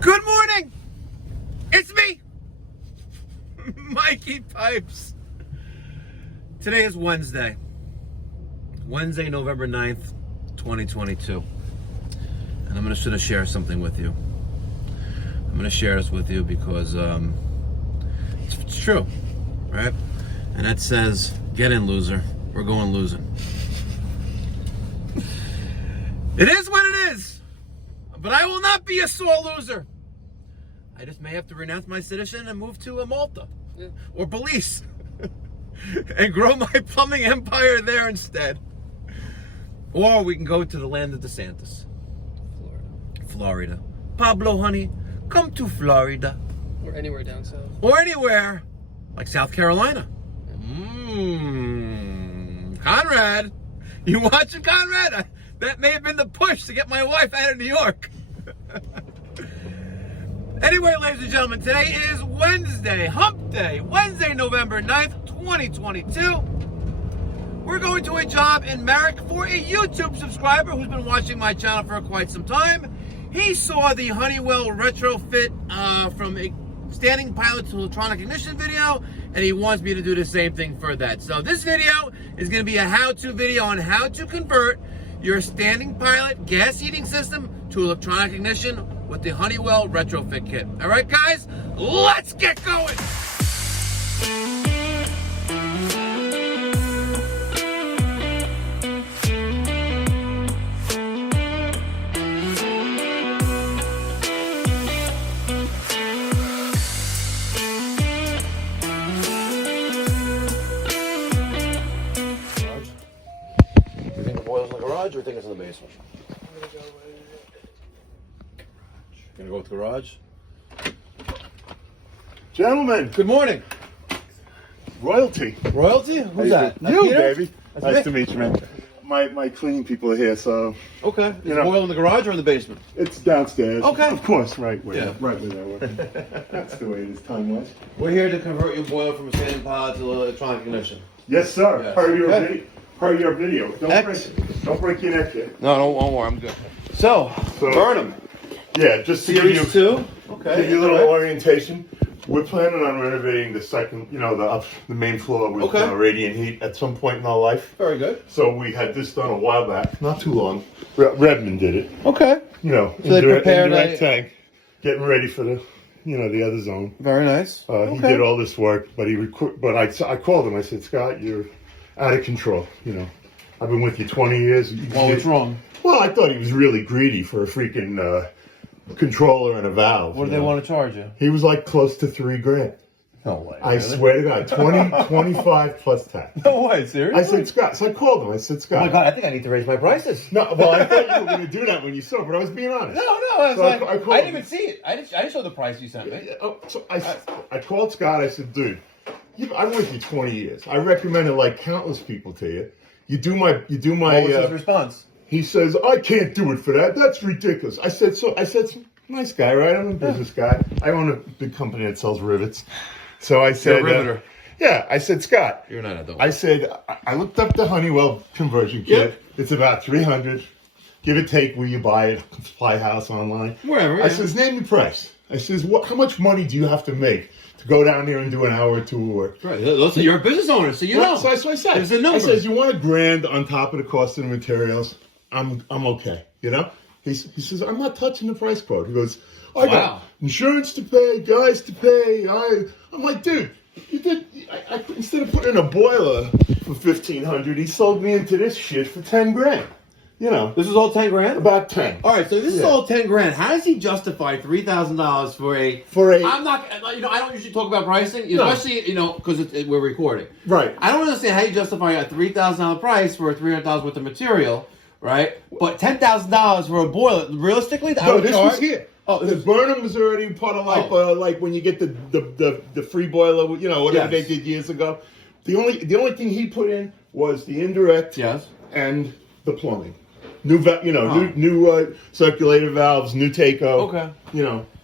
Good morning! It's me, Mikey Pipes. Today is Wednesday, November 9th, 2022. And I'm going to share something with you. I'm going to share this with you because it's true, right? And that says, get in, loser. We're going losing. It is what it is. But I will not be a sore loser. I just may have to renounce my citizen and move to Malta or Belize and grow my plumbing empire there instead. Or we can go to the land of DeSantis. Florida. Pablo, honey, come to Florida. Or anywhere down south. Or anywhere like South Carolina. Conrad. You watching, Conrad? That may have been the push to get my wife out of New York. Anyway, ladies and gentlemen, today is Wednesday, Hump Day, Wednesday, November 9th, 2022. We're going to a job in Merrick for a YouTube subscriber who's been watching my channel for quite some time. He saw the Honeywell Retrofit from a standing pilot to electronic ignition video, and he wants me to do the same thing for that. So this video is going to be a how-to video on how to convert your standing pilot gas heating system to electronic ignition with the Honeywell Retrofit kit. All right, guys, let's get going. You think the boiler's in the garage, or you think it's in the basement? Gonna go with the garage. Gentlemen, Good morning. royalty. Royalty? Who's that? You, Peter? baby. That's Nice me. to meet you, man. My cleaning people are here, so Okay. Is You the know- boiler in the garage or in the basement? it's downstairs. Okay. Of course, right where Yeah. they're working. That's the way it is, time-wise. We're here to convert your boiler from a standing pilot to electronic ignition. Yes, sir. Yes. Part of your Okay. video. Part of your video. Excellent. Don't break your neck yet. No, don't worry, I'm good. So Burnham. Yeah, just to give you, Series 2. Okay. give you a little all right. orientation. We're planning on renovating the second, the main floor with Okay. radiant heat at some point in our life. Very good. So we had this done a while back, not too long. Redmond did it. Okay. So they prepared indirect a- tank, getting ready for the other zone. Very nice. He did all this work, but I called him. I said, Scott, you're out of control. I've been with you 20 years. What's wrong? Well, I thought he was really greedy for a freaking controller and a valve. What do they want to charge you? He was like close to $3,000. No way. I swear to God, 25 plus tax. No way, seriously? I said, Scott. So I called him. I said, Oh Scott. my God, I think I need to raise my prices. No, well, I thought you were going to do that when you saw it, but I was being honest. No, I was So like, I called I didn't him. even see it. I didn't show the price you sent me. So I called Scott. I said, dude, I'm with you 20 years. I recommended like countless people to you. You do my. What was his response? He says, I can't do it for that. That's ridiculous. I said, nice guy, right? I'm a business guy. I own a big company that sells rivets. So I said, You're a riveter. yeah, I said, Scott. You're not a dog. I said, I looked up the Honeywell conversion kit. Yeah. It's about $300, give or take where you buy it, Supply House online. Wherever, yeah. I says, name your price. I says, how much money do you have to make to go down there and do an hour or two of work? Right. Listen, you're a business owner, so you know. So I said, There's a number. I says, you want $1,000 on top of the cost of the materials? I'm okay, He says, I'm not touching the price quote. He goes, I got insurance to pay, guys to pay. I'm like, dude, you did. Instead of putting in a boiler for $1,500, he sold me into this shit for $10,000. This is all $10,000? About 10. All right, so this is all $10,000. How does he justify $3,000 for a? I'm not. I don't usually talk about pricing, especially because we're recording. Right. I don't understand how you justify a $3,000 price for a $300 worth of material, right? But $10,000 for a boiler. Realistically, I would this charge. was here. Oh, The Burnham is already part of like when you get the free boiler, whatever Yes. they did years ago. The only thing he put in was the indirect and the plumbing. New circulator valves, new takeover. Okay.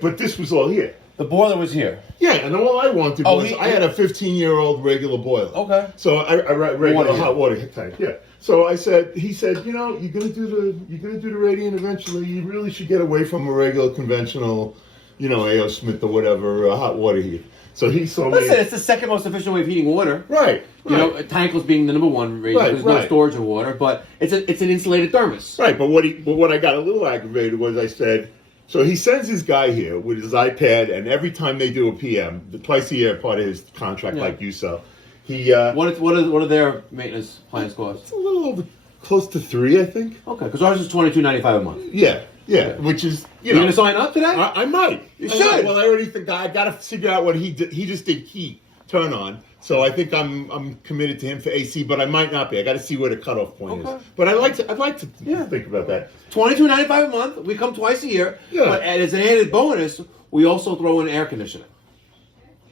But this was all here. The boiler was here. Yeah, and all I wanted was I had a 15-year-old regular boiler. Okay. So I regular hot water tank. Yeah. So he said, you know, you're gonna do the radiant eventually. You really should get away from a regular conventional, you know, A.O. Smith or whatever hot water heater. So he saw me. Listen, it's the second most efficient way of heating water. Right. You know, tankless being the number one reason. There's no storage of water, but it's an insulated thermos. Right. But what I got a little aggravated was I said. So he sends his guy here with his iPad, and every time they do a PM, twice a year, part of his contract, like you sell, he. What are their maintenance plans cost? It's a little over, close to $3, I think. Okay, because ours is $22.95 a month. Yeah, which is you gonna sign up today? I might. You should. Well, I already think I got to figure out what he did. He just did heat turn on. So I think I'm committed to him for AC, but I might not be. I got to see where the cutoff point is. But I'd like to think about that. $22.95 a month. We come twice a year. Yeah. But as an added bonus, we also throw in air conditioning.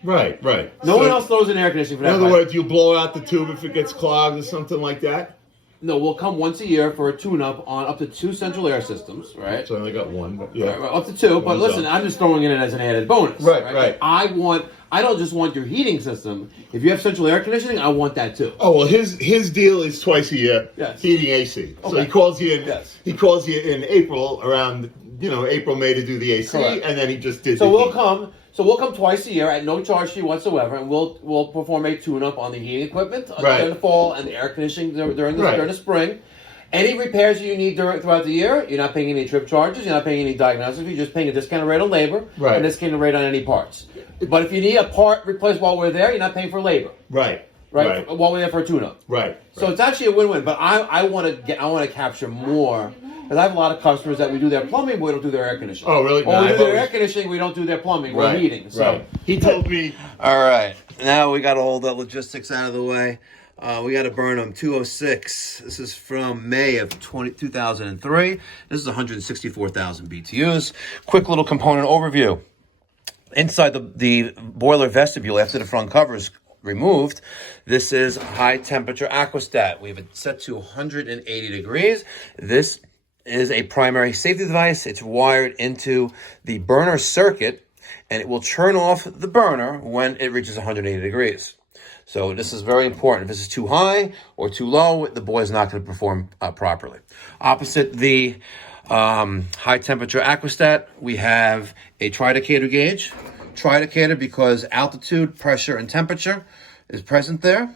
Right. No one else throws in air conditioning for that. In other words, you blow out the tube if it gets clogged or something like that. No, we'll come once a year for a tune-up on up to 2 central air systems, right? So I only got one, but yeah. Right, up to 2, but listen, I'm just throwing it in as an added bonus. Right. I don't just want your heating system. If you have central air conditioning, I want that too. Oh well, his deal is twice a year, heating AC. Okay. So he calls you in. He calls you in April around April, May to do the AC, and then he just did. So we'll come twice a year at no charge to you whatsoever, and we'll perform a tune-up on the heating equipment during the fall and the air conditioning during the spring. Any repairs you need throughout the year, you're not paying any trip charges, you're not paying any diagnostics, you're just paying a discounted rate on labor and a discounted rate on any parts. But if you need a part replaced while we're there, you're not paying for labor. Right. While we're there for a tune-up. Right. So it's actually a win-win. But I want to capture more because I have a lot of customers that we do their plumbing, but we don't do their air conditioning. Oh, really? Or we do their air conditioning, we don't do their plumbing or heating. So he told me. All right. Now we got all the logistics out of the way. We got to burn them 206. This is from May of 2003. This is 164,000 BTUs. Quick little component overview. Inside the boiler vestibule, after the front cover is removed, this is high temperature aquastat. We have it set to 180 degrees. This is a primary safety device. It's wired into the burner circuit, and it will turn off the burner when it reaches 180 degrees. So this is very important. If this is too high or too low, the boiler is not going to perform properly. Opposite the high temperature aquastat, we have a tridecator gauge. Tridecator because altitude, pressure, and temperature is present there.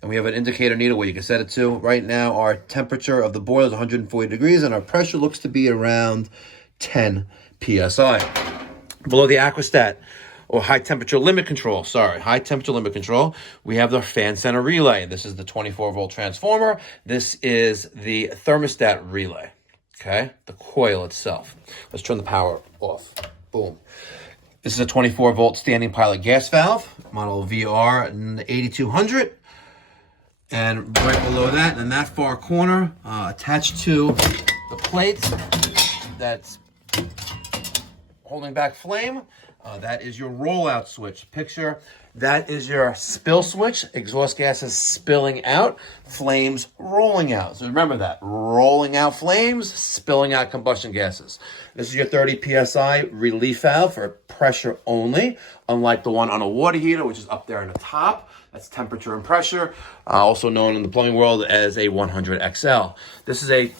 And we have an indicator needle where you can set it to. Right now, our temperature of the boiler is 140 degrees, and our pressure looks to be around 10 psi. Below the aquastat, or high temperature limit control, we have the fan center relay. This is the 24-volt transformer. This is the thermostat relay, okay? The coil itself. Let's turn the power off. Boom. This is a 24-volt standing pilot gas valve, model VR 8200. And right below that, in that far corner, attached to the plate that's holding back flame, that is your rollout switch. Picture, that is your spill switch. Exhaust gases spilling out, flames rolling out. So remember that. Rolling out flames, spilling out combustion gases. This is your 30 psi relief valve for pressure only, unlike the one on a water heater, which is up there in the top. That's temperature and pressure, also known in the plumbing world as a 100 XL. This is a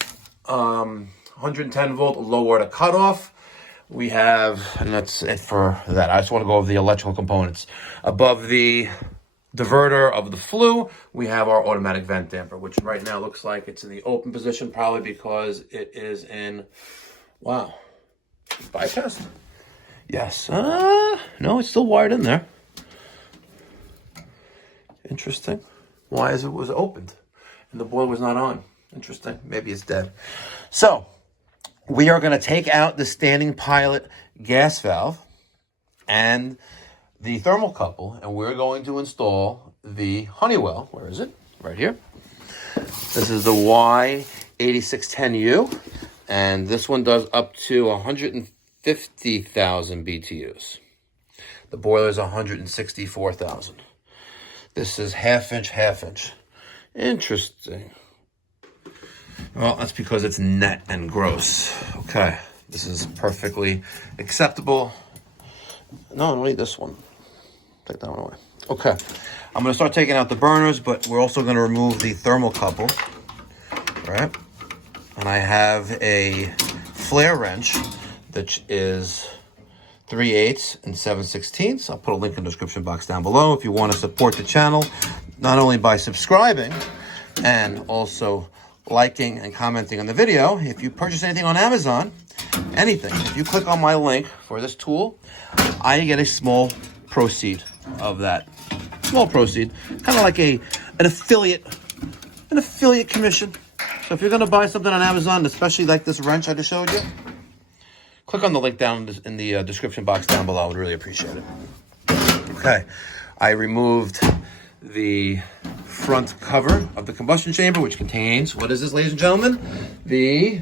110 volt low water cutoff. We have, and that's it for that. I just want to go over the electrical components. Above the diverter of the flue, we have our automatic vent damper, which right now looks like it's in the open position, probably because it is in, wow, bypassed? Yes. No, it's still wired in there. Interesting. Why is it was opened and the boiler was not on? Interesting. Maybe it's dead. So we are going to take out the standing pilot gas valve and the thermocouple, and we're going to install the Honeywell. Where is it? Right here. This is the Y8610U, and this one does up to 150,000 BTUs. The boiler is 164,000. This is half inch. Interesting. Well, that's because it's net and gross. Okay, this is perfectly acceptable. No, I don't need this one. Take that one away. Okay. I'm going to start taking out the burners, but we're also going to remove the thermocouple. Right? And I have a flare wrench that is 3/8 and 7/16. I'll put a link in the description box down below if you want to support the channel, not only by subscribing and also liking and commenting on the video. If you purchase anything on Amazon, anything, if you click on my link for this tool, I get a small proceed of that. Small proceed, kind of like an affiliate commission. So if you're going to buy something on Amazon, especially like this wrench I just showed you, click on the link down in the description box down below. I would really appreciate it. Okay, I removed the front cover of the combustion chamber, which contains, what is this, ladies and gentlemen? The,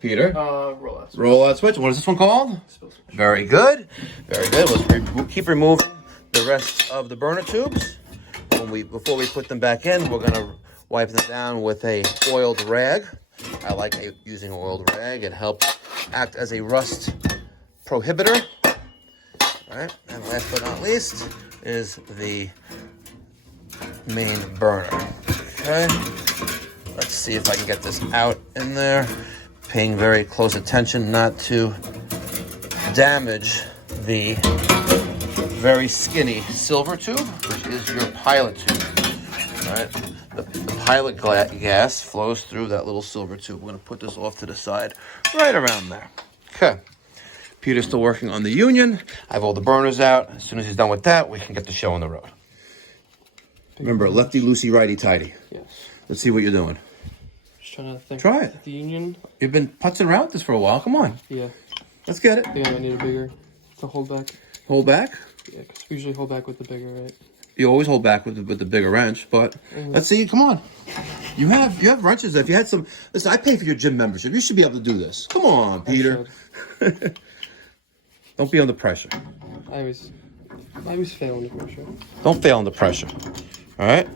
Peter? Rollout switch. What is this one called? Spill switch. Very good. Very good. Let's keep removing the rest of the burner tubes. Before we put them back in, we're going to wipe them down with a oiled rag. I like using an oiled rag. It helps act as a rust prohibitor. All right, and last but not least is the main burner. Okay, let's see if I can get this out in there. Paying very close attention not to damage the very skinny silver tube, which is your pilot tube. All right, the pilot gas flows through that little silver tube. We're going to put this off to the side, right around there. Okay. Peter's still working on the union. I have all the burners out. As soon as he's done with that, we can get the show on the road. Remember, lefty loosey, righty tighty. Yes. Let's see what you're doing. Just trying to think. Try it. The union. You've been putzing around with this for a while. Come on. Yeah. Let's get it. I think I might need a bigger to hold back. Hold back? Yeah, because we usually hold back with the bigger, right? You always hold back with the bigger wrench, but let's see. Come on. You have wrenches. If you had some, listen, I pay for your gym membership. You should be able to do this. Come on, Peter. Don't be under pressure. I always fail under pressure. Don't fail under pressure. All right?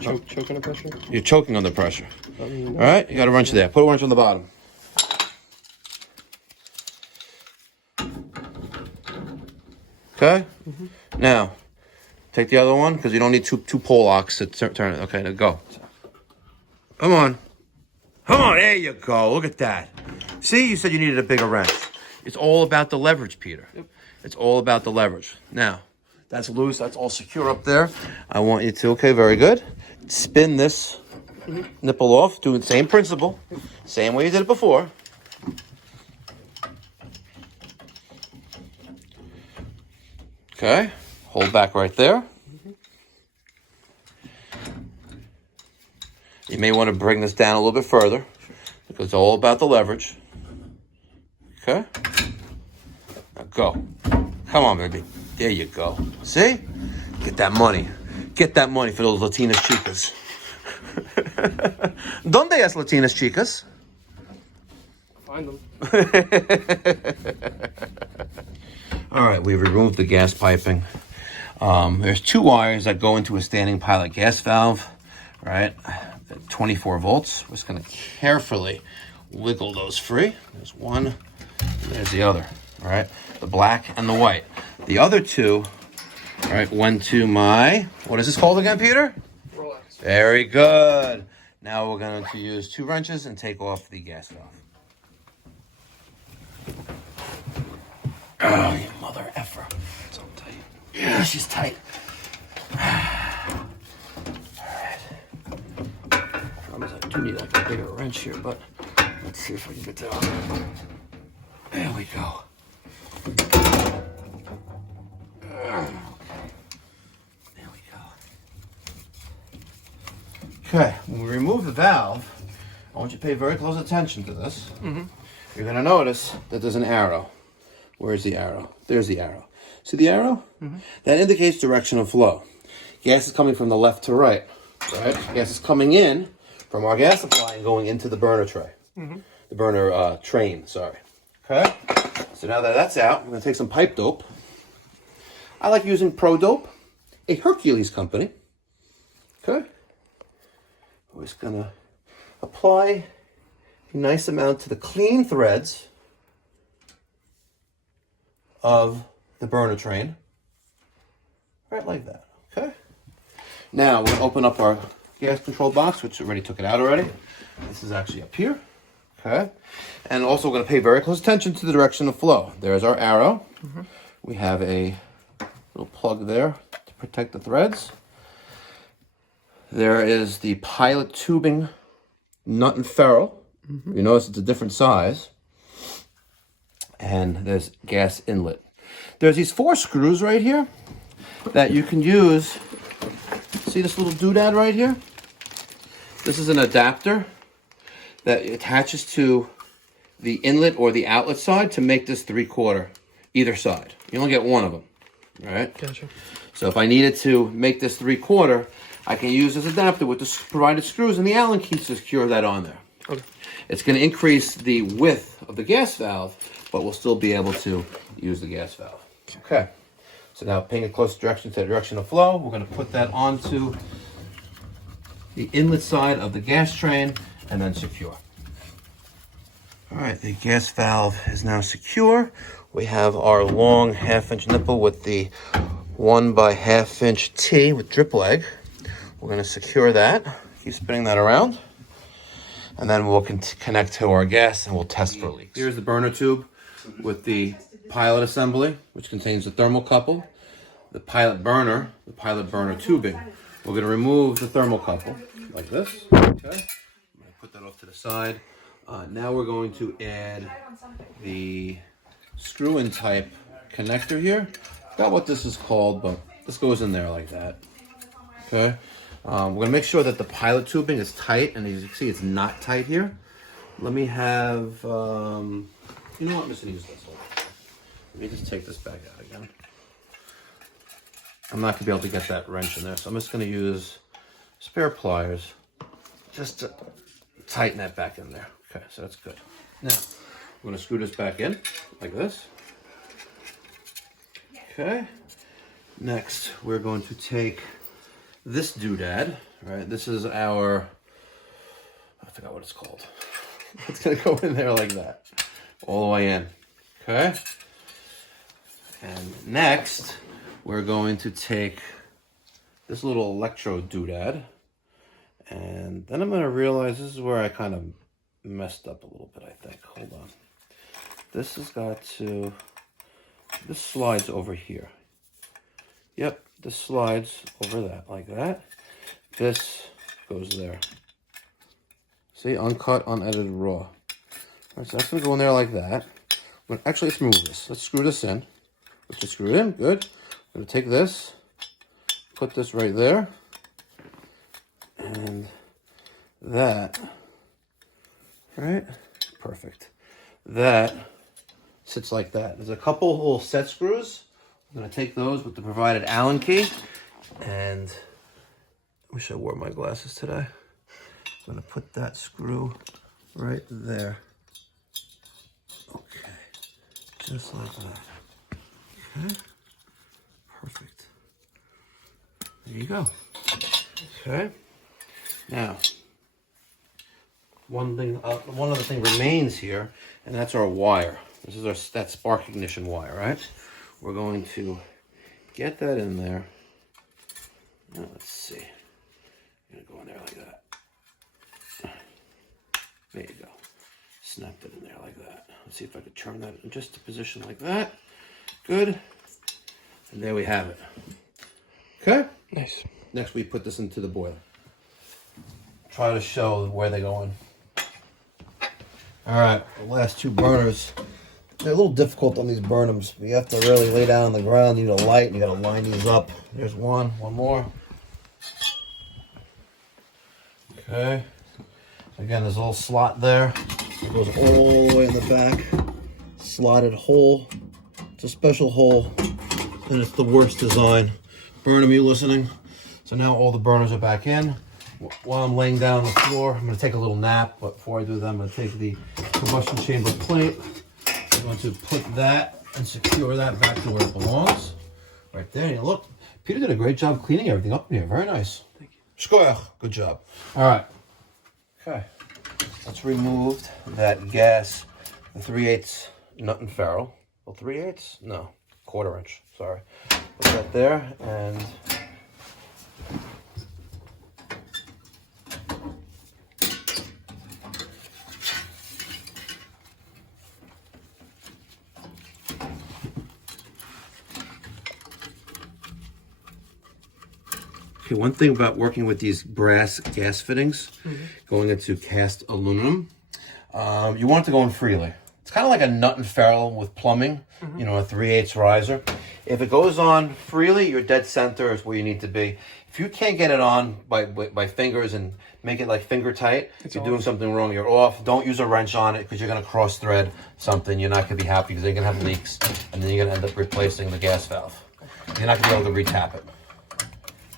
Choke under pressure? You're choking under pressure. I mean, All right? You got a wrench there. Put a wrench on the bottom. Okay? Now, take the other one, because you don't need two pole locks to turn it. Okay, now go. Come on. Come on, there you go. Look at that. See, you said you needed a bigger wrench. It's all about the leverage, Peter. Yep. It's all about the leverage. Now, that's loose. That's all secure up there. I want you to, okay, very good. Spin this nipple off. Do the same principle. Same way you did it before. Okay. Hold back right there. You may want to bring this down a little bit further because it's all about the leverage. Okay. Now go. Come on, baby. There you go. See? Get that money. Get that money for those Latinas chicas. ¿Dónde es Latinas chicas? Find them. All right, we've removed the gas piping. There's two wires that go into a standing pilot gas valve, right? 24 volts. We're just going to carefully wiggle those free. There's one, and there's the other, all right? The black and the white. The other two, all right, went to my, what is this called again, Peter? Rolex. Very good. Now we're going to use 2 wrenches and take off the gas valve. Oh, you mother effer. It's all tight. Yeah, she's tight. All right. Promise I do need like a bigger wrench here, but let's see if I can get that. There we go. There we go. Okay, when we remove the valve, I want you to pay very close attention to this. You're going to notice that there's an arrow. Where's the arrow? There's the arrow. See the arrow? That indicates direction of flow. Gas is coming from the left to right, right? Gas is coming in from our gas supply and going into the burner tray. The burner train, sorry. Okay? So now that that's out, we're going to take some pipe dope. I like using Pro Dope, a Hercules company. Okay? We're just going to apply a nice amount to the clean threads of the burner train. Right like that, okay? Now, we're gonna open up our gas control box, which I already took it out already. This is actually up here, okay? And also we're gonna pay very close attention to the direction of flow. There's our arrow. We have a little plug there to protect the threads. There is the pilot tubing nut and ferrule. You notice it's a different size. And there's gas inlet. There's these 4 screws right here that you can use. See this little doodad right here? This is an adapter that attaches to the inlet or the outlet side to make this 3/4 either side. You only get one of them, all right? Gotcha. So if I needed to make this 3/4, I can use this adapter with the provided screws and the Allen key to secure that on there. Okay. It's going to increase the width of the gas valve, but we'll still be able to use the gas valve. Okay. So now paying a close direction to the direction of flow, we're going to put that onto the inlet side of the gas train and then secure. All right, the gas valve is now secure. We have our long 1/2-inch nipple with the 1 by 1/2-inch T with drip leg. We're going to secure that. Keep spinning that around. And then we'll connect to our gas and we'll test for leaks. Here's the burner tube with the pilot assembly, which contains the thermocouple, the pilot burner tubing. We're going to remove the thermocouple like this. Okay. I'm going to put that off to the side. Now we're going to add the screw-in type connector here. Not what this is called, but this goes in there like that. Okay. We're going to make sure that the pilot tubing is tight, and as you can see, it's not tight here. Let me have, you know what, I'm just going to use this one. Let me just take this back out again. I'm not going to be able to get that wrench in there, so I'm just going to use spare pliers just to tighten that back in there. Okay, so that's good. Now, I'm going to screw this back in like this. Okay. Next, we're going to take this doodad, right? This is our, I forgot what it's called. It's going to go in there like that, all the way in. Okay. And next, we're going to take this little electrode doodad, and then I'm going to realize this is where I kind of messed up a little bit, I think. Hold on. This has got to, this slides over here. Yep, this slides over that, like that. This goes there. See, uncut, unedited, raw. All right, so that's going to go in there like that. Actually, let's move this. Let's screw this in. Let's just screw it in, good. I'm going to take this, put this right there, and that, right? Perfect. That sits like that. There's a couple little set screws. I'm going to take those with the provided Allen key, and I wish I wore my glasses today. I'm going to put that screw right there. Okay, just like that. Okay, perfect. There you go. Okay, now one other thing remains here, and that's our wire. This is that spark ignition wire, right? We're going to get that in there. Now, let's see. I'm gonna go in there like that. There you go. Snapped it in there like that. Let's see if I could turn that in just a position like that. Good. And there we have it. Okay? Nice. Next, we put this into the boiler. Try to show where they go in. All right, the last 2 burners. They're a little difficult on these burners. You have to really lay down on the ground. You need a light, and you got to line these up. There's one more. Okay. Again, there's a little slot there. It goes all the way in the back. Slotted hole. It's a special hole, and it's the worst design. Burnham, you listening? So now all the burners are back in. While I'm laying down on the floor, I'm going to take a little nap. But before I do that, I'm going to take the combustion chamber plate. I'm going to put that and secure that back to where it belongs. Right there. And look, Peter did a great job cleaning everything up in here. Very nice. Thank you. Square. Good job. All right. Okay. Let's remove that gas, the 3/8 nut and ferrule. Well, 3/8? No. quarter inch, sorry. Put that there, and okay, one thing about working with these brass gas fittings, going into cast aluminum, you want it to go in freely. It's kind of like a nut and ferrule with plumbing, you know, a 3/8 riser. If it goes on freely, your dead center is where you need to be. If you can't get it on by fingers and make it like finger tight, you're doing something wrong, you're off. Don't use a wrench on it because you're going to cross thread something. You're not going to be happy because you're going to have leaks, and then you're going to end up replacing the gas valve. You're not going to be able to retap it.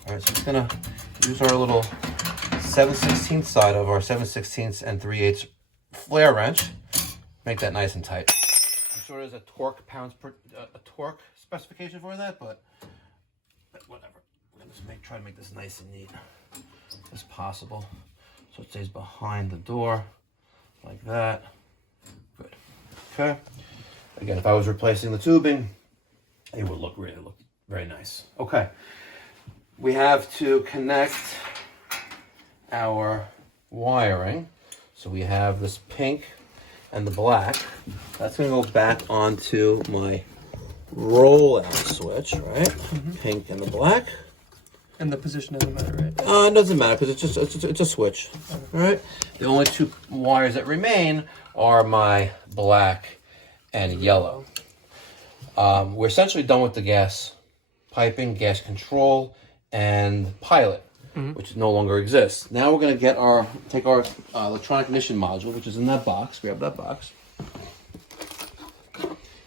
All right, so we're going to use our little 7/16 side of our 7/16 and 3/8 flare wrench. Make that nice and tight. I'm sure there's a torque pounds per a torque specification for that, but whatever. We're gonna just try to make this nice and neat as possible, so it stays behind the door like that. Good. Okay. Again, if I was replacing the tubing, it would look very nice. Okay. We have to connect our wiring. So we have this pink and the black. That's gonna go back onto my roll-out switch, right? Pink and the black. And the position doesn't matter, right? It doesn't matter because it's a switch, all right? The only two wires that remain are my black and yellow. We're essentially done with the gas piping, gas control, and pilot, which no longer exists. Now we're going to take our electronic ignition module, which is in that box. Grab that box.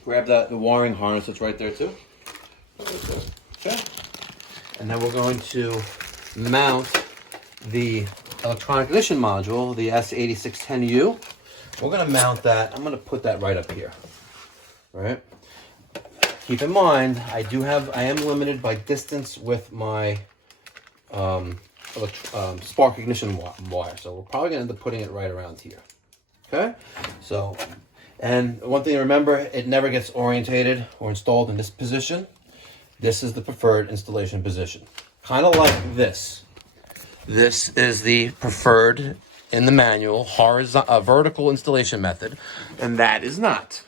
Grab the wiring harness that's right there too. Okay. And then we're going to mount the electronic ignition module, the S8610U. We're going to mount that. I'm going to put that right up here. Right. Keep in mind, I am limited by distance with my spark ignition wire, so we're probably going to end up putting it right around here. Okay, so, and one thing to remember, it never gets orientated or installed in this position. This is the preferred installation position, kind of like this. This is the preferred in the manual vertical installation method, and that is not.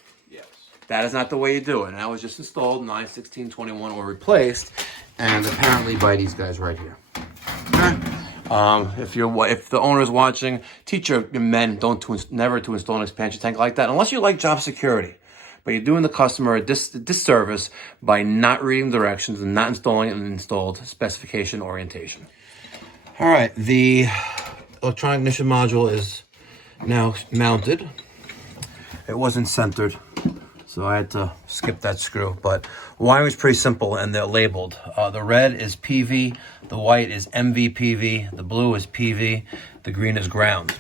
That is not the way you do it. And that was just installed 9/16/21 or replaced, and apparently by these guys right here. Okay. If the owner is watching, teach your men never to install an expansion tank like that unless you like job security. But you're doing the customer a disservice by not reading directions and not installing an installed specification orientation. All right, the electronic ignition module is now mounted. It wasn't centered, so I had to skip that screw, but wiring is pretty simple and they're labeled. The red is PV, the white is MVPV, the blue is PV, the green is ground.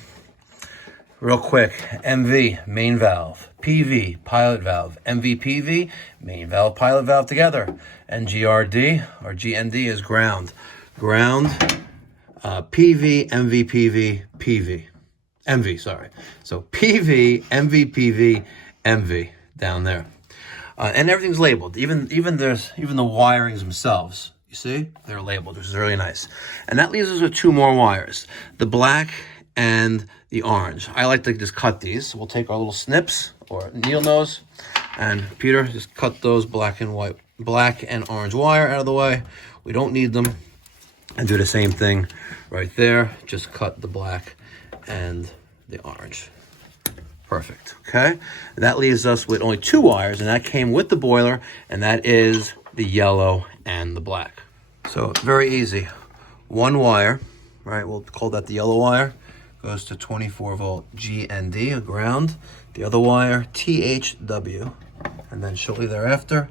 Real quick, MV, main valve, PV, pilot valve, MVPV, main valve, pilot valve together, and GRD, or GND is ground. Ground, PV, MVPV, PV. MV, sorry. So PV, MVPV, MV. Down there, and everything's labeled. Even the wirings themselves. You see, they're labeled, which is really nice. And that leaves us with two more wires: the black and the orange. I like to just cut these. We'll take our little snips or needle nose, and Peter just cut those black and orange wire out of the way. We don't need them. And do the same thing right there. Just cut the black and the orange. Perfect, okay? And that leaves us with only two wires, and that came with the boiler, and that is the yellow and the black. So, very easy. One wire, right, we'll call that the yellow wire, goes to 24-volt GND, ground. The other wire, THW. And then shortly thereafter,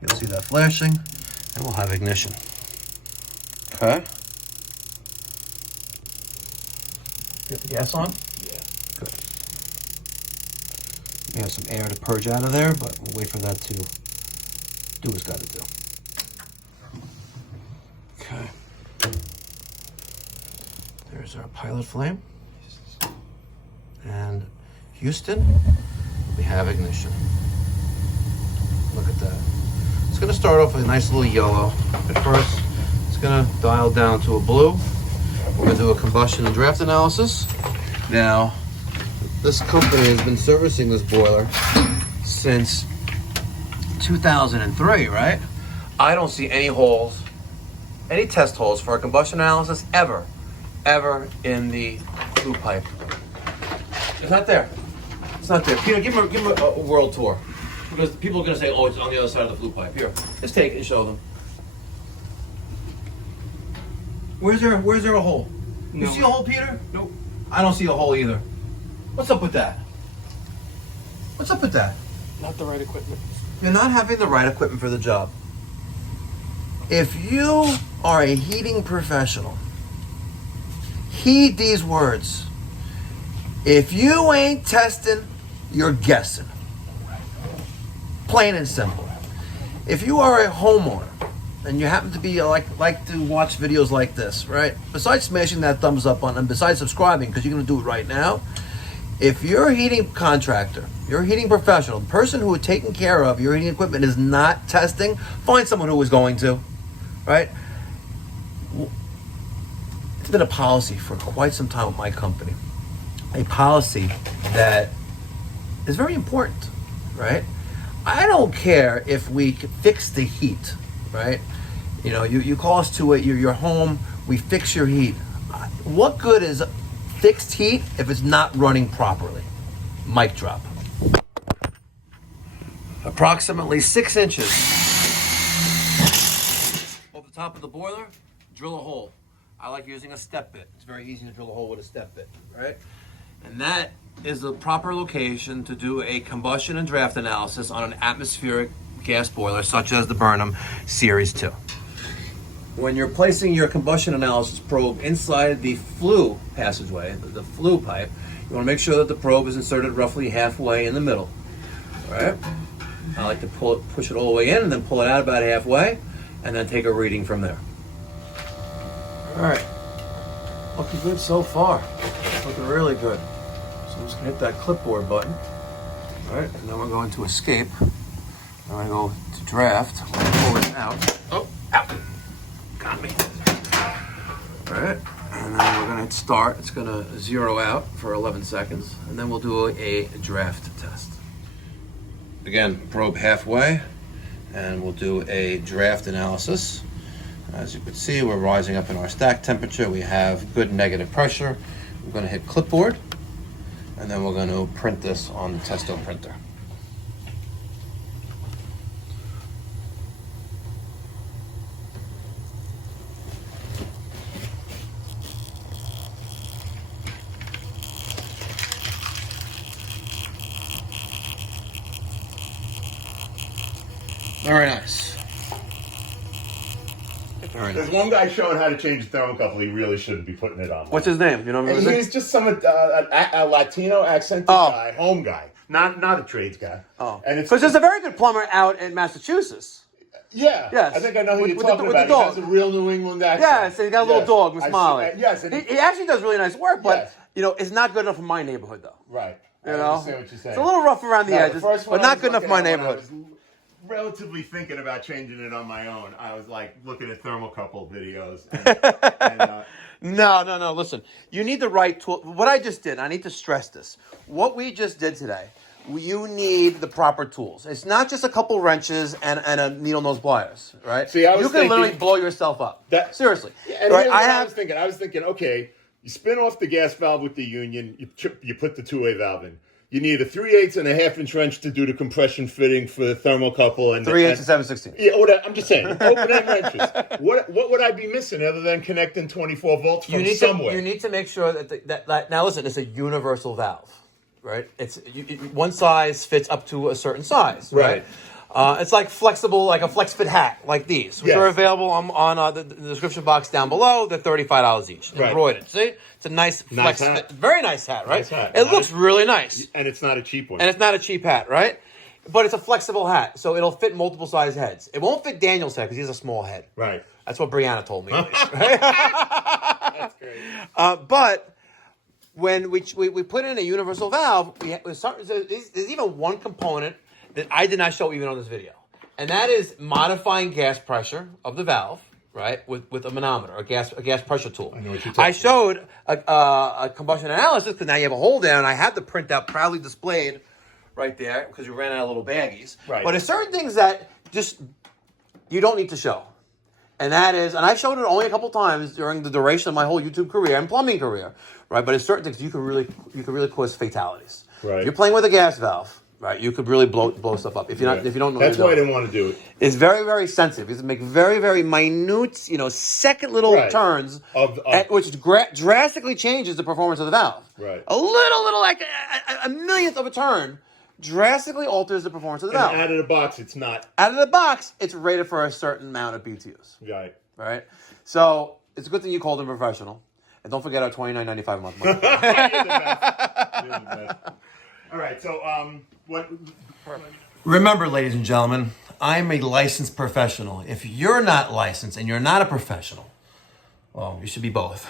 you'll see that flashing, and we'll have ignition. Okay? Get the gas on? Yeah. Good. We have some air to purge out of there, but we'll wait for that to do what it's got to do. Okay. There's our pilot flame. And Houston, we have ignition. Look at that. going to start off with a nice little yellow. At first, it's going to dial down to a blue. We're going to do a combustion and draft analysis. Now, this company has been servicing this boiler since 2003, right? I don't see any holes, any test holes for a combustion analysis ever in the flue pipe. It's not there. It's not there. Peter, give him a world tour. Because people are going to say, oh, it's on the other side of the flue pipe. Here, just take it and show them. Where's there a hole? No. You see a hole, Peter? Nope. I don't see a hole either. What's up with that? What's up with that? Not the right equipment. You're not having the right equipment for the job. If you are a heating professional, heed these words. If you ain't testing, you're guessing. Plain and simple. If you are a homeowner and you happen to be like to watch videos like this, right? Besides smashing that thumbs up on and besides subscribing, because you're going to do it right now, if you're a heating contractor, you're a heating professional, the person who is taking care of your heating equipment is not testing, find someone who is going to, right? It's been a policy for quite some time with my company. A policy that is very important, right? I don't care if we can fix the heat, right? You know, you call us to your home, we fix your heat. What good is fixed heat if it's not running properly? Mic drop. Approximately 6 inches over the top of the boiler, drill a hole. I like using a step bit. It's very easy to drill a hole with a step bit, right? And that is the proper location to do a combustion and draft analysis on an atmospheric gas boiler such as the Burnham Series 2. When you're placing your combustion analysis probe inside the flue passageway, the flue pipe, you want to make sure that the probe is inserted roughly halfway in the middle. All right? I like to push it all the way in and then pull it out about halfway and then take a reading from there. All right. Looking good so far. Looking really good. So I'm just going to hit that clipboard button. All right, and then we're going to escape. I'm going to go to draft. I'm going to pull this out. Oh, out. Got me. All right, and then we're going to hit start. It's going to zero out for 11 seconds, and then we'll do a draft test. Again, probe halfway, and we'll do a draft analysis. As you can see, we're rising up in our stack temperature. We have good negative pressure. We're going to hit clipboard, and then we're going to print this on the Testo printer. Very nice. Very nice. There's one guy showing how to change a thermocouple. He really shouldn't be putting it on. What's his name? You know what I mean? He's just some a Latino accented guy, home guy, not a trades guy. Oh, and it's because there's a very good plumber out in Massachusetts. Yeah. Yes. I think I know who you're With talking the about. dog. He has a real New England accent. Yes, and he got a little dog, Miss Molly. Yes. He actually does really nice work, but Yes. you know, it's not good enough for my neighborhood though. Right. You I know, understand what you're saying. it's a little rough around the edges, but not good enough for my neighborhood. I was relatively thinking about changing it on my own. I was like looking at thermocouple videos. No. Listen, you need the right tool. What I just did, I need to stress this. What we just did today, you need the proper tools. It's not just a couple wrenches and a needle nose pliers, right? See, I was you can literally blow yourself up. Seriously. And right? here's what I was thinking, okay, you spin off the gas valve with the union, you put the two-way valve in. You need a 3/8 and a 1/2 wrench to do the compression fitting for the thermocouple. And 3/8 and 7/16. Yeah, I'm just saying, open-end wrenches. What would I be missing other than connecting 24 volts from somewhere? You need to make sure that now listen, it's a universal valve, right? One size fits up to a certain size, right? It's like flexible, like a FlexFit hat, like these, which are available on the description box down below. They're $35 each, embroidered. See, it's a nice FlexFit, very nice hat, right? Nice hat. It looks really nice, and it's not a cheap one. And it's not a cheap hat, right? But it's a flexible hat, so it'll fit multiple size heads. It won't fit Daniel's head because he has a small head. Right. That's what Brianna told me. That's great. But when we put in a universal valve, there's even one component that I did not show even on this video. and that is modifying gas pressure of the valve, right, with a manometer, a gas pressure tool. I know what you're talking I showed a combustion analysis because now you have a hole there, and I have the printout proudly displayed right there because we ran out of little baggies. Right. But there's certain things that just you don't need to show. And that is, and I showed it only a couple times during the duration of my whole YouTube career and plumbing career, right? But it's certain things you can really cause fatalities. Right. If you're playing with a gas valve, right? You could really blow stuff up if you don't know. That's what why I you're didn't want to do it. It's very, very sensitive. You have to make very, very minute, second little turns, which drastically changes the performance of the valve. Right. A little, like a millionth of a turn, drastically alters the performance of the valve. And out of the box, it's not. Out of the box, it's rated for a certain amount of BTUs. Right. Right? So it's a good thing you called him professional. And don't forget our $29.95 a month. You're the best. You're the best. All right, so what? Remember, ladies and gentlemen, I'm a licensed professional. If you're not licensed and you're not a professional, well, you should be both.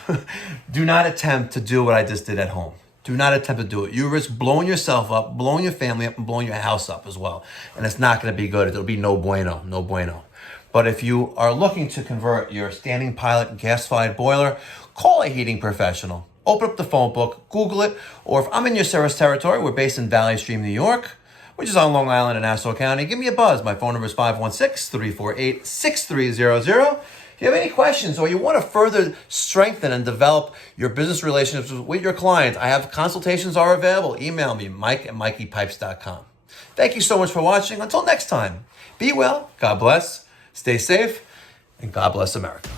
Do not attempt to do what I just did at home. Do not attempt to do it. You risk blowing yourself up, blowing your family up, and blowing your house up as well. And it's not going to be good. It'll be no bueno, no bueno. But if you are looking to convert your standing pilot gas-fired boiler, call a heating professional. Open up the phone book, Google it, or if I'm in your service territory, we're based in Valley Stream, New York, which is on Long Island in Nassau County. Give me a buzz. My phone number is 516-348-6300. If you have any questions or you want to further strengthen and develop your business relationships with your clients, I have consultations are available. Email me, mike@mikeypipes.com. Thank you so much for watching. Until next time, be well, God bless, stay safe, and God bless America.